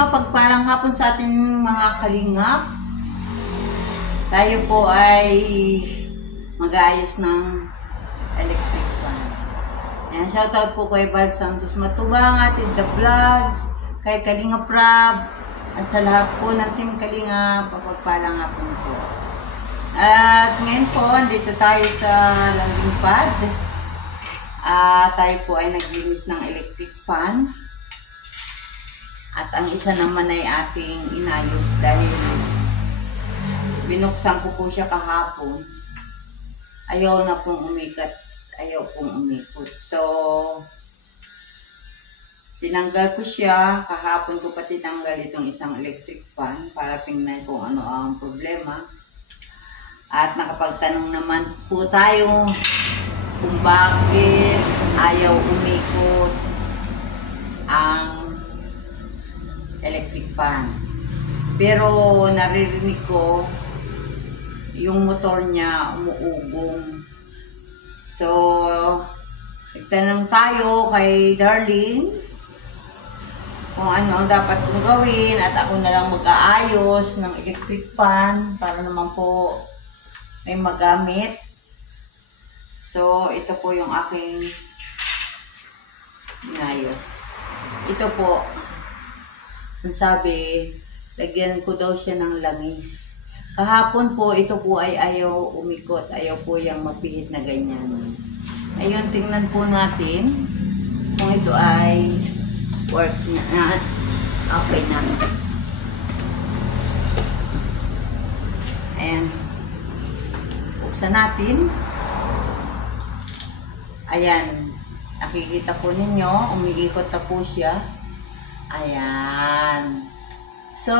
mapagpalang hapon sa ating mga kalingap. Tayo po ay mag-aayos ng electric fan. Ayan, shoutout po kay Val Santos Matubang, Ate The Vlogs, kay Kalingap Rab, at sa lahat po ng Team Kalingap, mapagpalang hapon po. At ngayon po, andito tayo sa landing pad. Tayo po ay naglinis ng electric fan. At ang isa naman ay ating inayos dahil binuksan ko po siya kahapon. Ayaw na pong umikat, ayaw pong umikot. So, tinanggal ko siya. Kahapon ko pa tinanggal itong isang electric fan para tingnan kung ano ang problema. At nakapagtanong naman po tayo kung bakit ayaw umikot ang electric fan. Pero naririnig ko yung motor niya umuugong. So, nagtanong tayo kay Darlene kung ano ang dapat kong gawin at ako na lang mag-aayos ng electric fan para naman po may magamit. So, ito po yung aking inayos. Ito po, ang sabi, lagyan ko daw siya ng langis. Kahapon po, ito po ay ayaw umikot. Ayaw po yung mapihit na ganyan. Ayun, tingnan po natin kung ito ay work na. Okay na. Ayan. Buksan natin. Ayan. Nakikita po ninyo, umiikot na po siya. Ayan. So,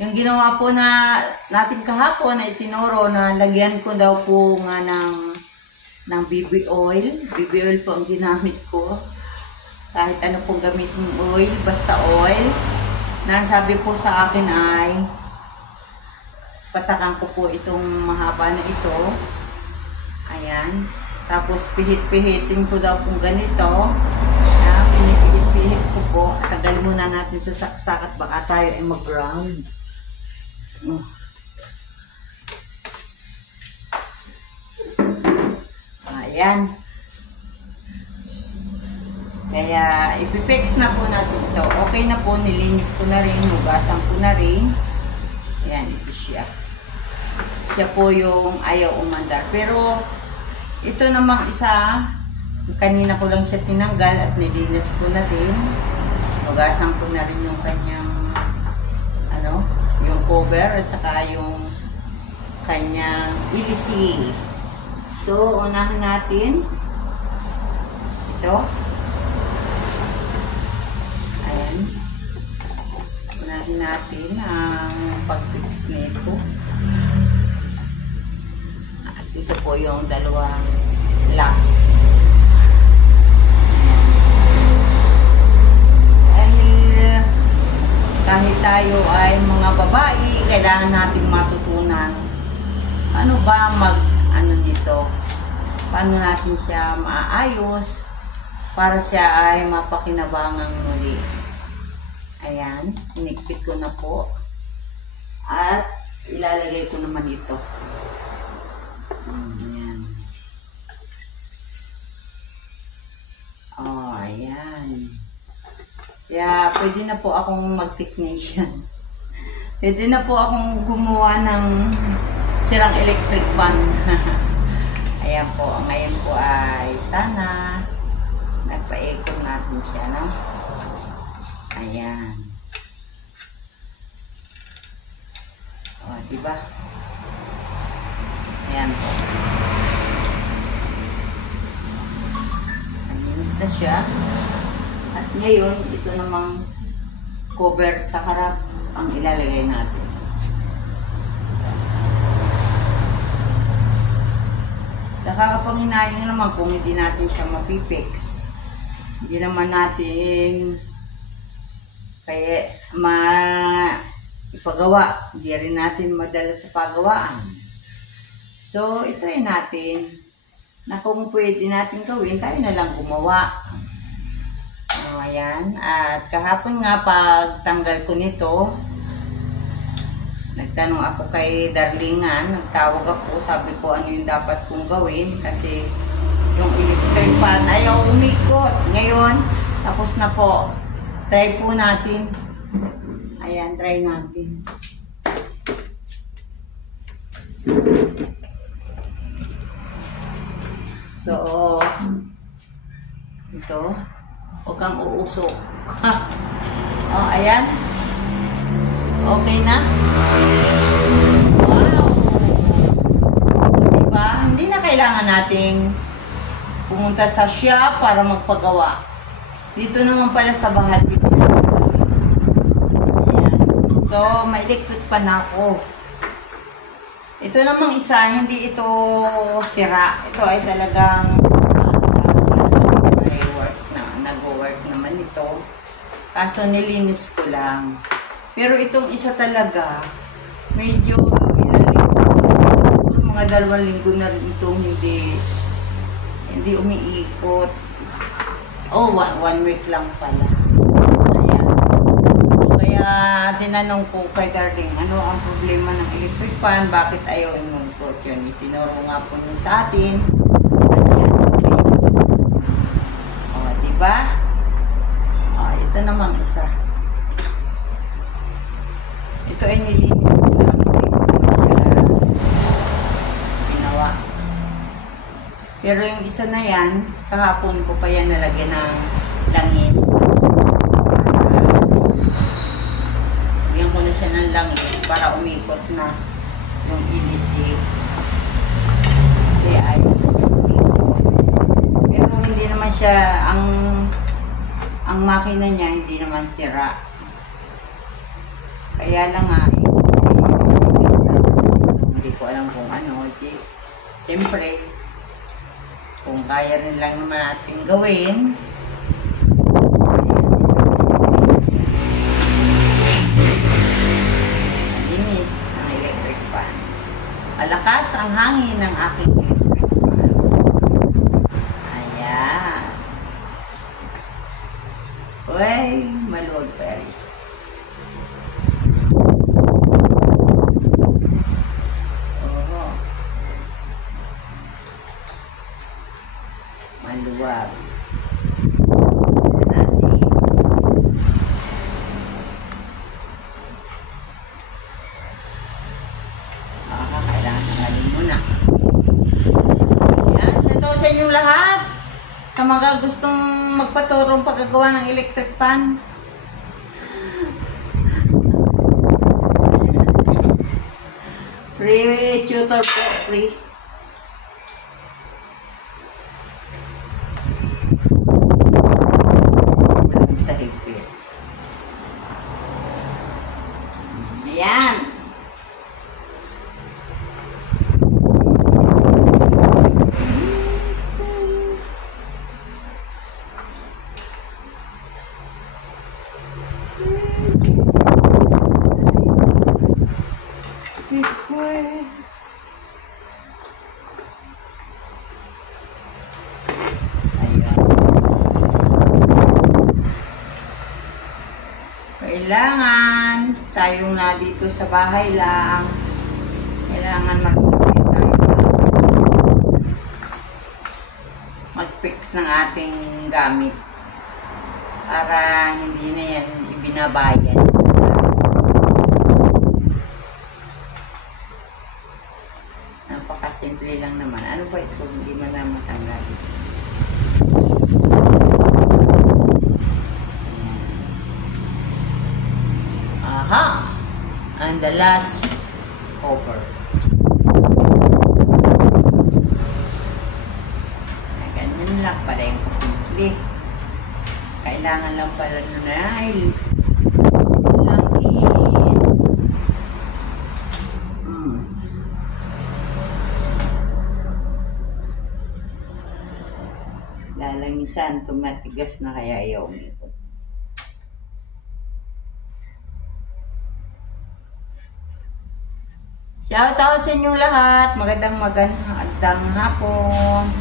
yung ginawa po natin kahapon ay tinuro na lagyan ko daw po nga ng BB oil. BB oil po ang ginamit ko. Kahit ano pong gamitin oil, basta oil. Na sabi po sa akin ay patakan ko po itong mahaba na ito. Ayan. Tapos pihit-pihitin ko daw kung ganito. Pinipihit ko po. Tagal muna natin sa saksak at baka tayo ay mag-ground. Ayan. Kaya ipipix na po natin ito. Okay na po. Nilinis ko na rin. Hugasan ko na rin. Ayan. Ito siya. Siya po yung ayaw umandar. Pero ito namang isa, kanina ko lang siya tinanggal at nilinis ko na din. Hugasan ko na rin yung kanyang yung cover at saka yung kanyang EDC. So, unahin natin ito. Ayan. Unahin natin ang pag-fix nito. At ito po yung dalawang lock. Kahit tayo ay mga babae, kailangan nating matutunan ano ba nito, paano natin siya maayos para siya ay mapakinabangang muli. Ayan, inikpit ko na po at ilalagay ko naman ito. Ayan. Oh, ayan. Kaya, pwede na po akong mag-technician. Pwede na po akong gumawa ng sirang electric fan. Ayan po. Ngayon po ay sana nagpa-echo natin siya, no? Ayan. O, diba? Ayan po. Alinis na siya. At ngayon, ito namang cover sa harap ang ilalagay natin. Nakakapanghinayang naman kung hindi natin siya mapipix. Hindi naman natin kaya ipagawa. Hindi rin natin madala sa pagawaan. So, itry natin na kung pwede natin gawin, tayo na lang gumawa. ayan. At kahapon nga pagtanggal ko nito, nagtanong ako kay Darlingan, nagtawag ako, sabi ko ano yung dapat kong gawin kasi yung electric fan ayaw umikot. Ngayon, tapos na po. Try po natin. Ayan, try natin. So, ito. Huwag kang uusok. Oh, ayan. Okay na? Wow! Diba? Hindi na kailangan nating pumunta sa shop para magpagawa. Dito naman pala sa bahay. Ayan. So, may electric pan ako. Ito namang isa, hindi ito sira. Ito ay talagang nag-work naman ito. Kaso nilinis ko lang. Pero itong isa talaga, medyo ilang linggo, mga 2 linggo na rin itong hindi umiikot. Oh, 1 week lang pala. Ayan. So, kaya tinanong ko kay Darling, ano ang problema ng electric fan? Bakit ayaw inunsot yun? Itinuro nga po niya sa atin. Ayan, okay. O, diba? O, ito namang isa. Ito ay nilinis ko lang. Hindi ko naman siya ginawa. Pero yung isa na yan, kahapon ko pa yan nalagyan ng langis. Bigyan ko na siya ng langis para umikot na yung ilisig. Kasi ay umikot. Pero hindi naman siya, ang makina niya hindi naman sira. Kaya lang nga, hindi ko alam kung ano. Siyempre, kung kaya rin lang naman natin gawin, linis ang electric fan. Malakas ang hangin ng aking electric fan. Ayan. Uy, maluwag Paris. Maluwag. Kailangan tanggalin muna. Yan. So ito sa inyong lahat. Sa mga gustong magpaturong paggagawa ng electric fan. Free tutor po. Free. Sa higpit. Ayan. Kailangan tayong na dito sa bahay lang. Kailangan marunong tayo mag-fix ng ating gamit para hindi na yan ibinabayan. Napakasimple lang naman. Ano ba ito? Hindi mo na matanggal. Aha! And the last cover. Ganyan lang pala yung simple. Kailangan lang pala nun ay langis. Lalangisan, tumatigas na kaya ayaw nito. Shout out sa inyong lahat. Magandang hapon.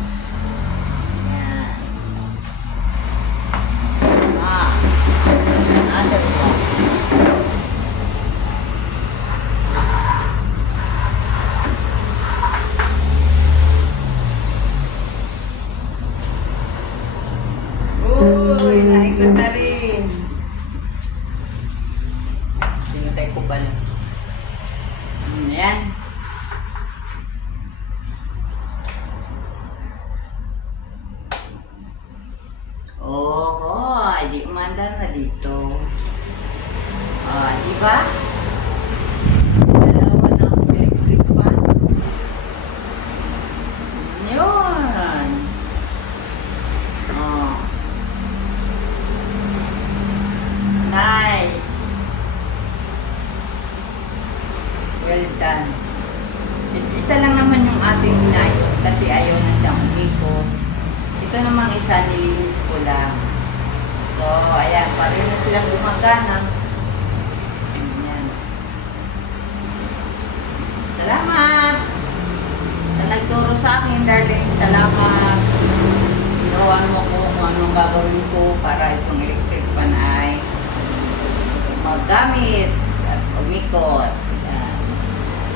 Yan. Pantay ko pala. Ayan. Oo, di umandar na dito. Di ba? Dalawa ng electric fan. Yun. Nice. Well done. Isa lang naman yung ating inayos kasi ayaw na siyang umikot. Ito namang isa, nilinis ko lang. So, ayan, pareho na silang gumagana. Ayan. Salamat! Sa nagturo sa akin, darling, salamat. Tinuruan mo ko kung anong gagawin ko para itong electric fan ay magamit at umikot.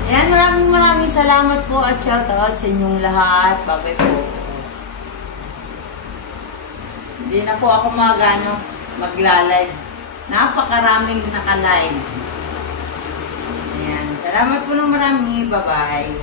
Ayan, maraming salamat po at shout out sa inyong lahat. Babay po. Hindi na po ako magla-live. Napakaraming naka-live. Ayan. Salamat po ng marami. Bye-bye.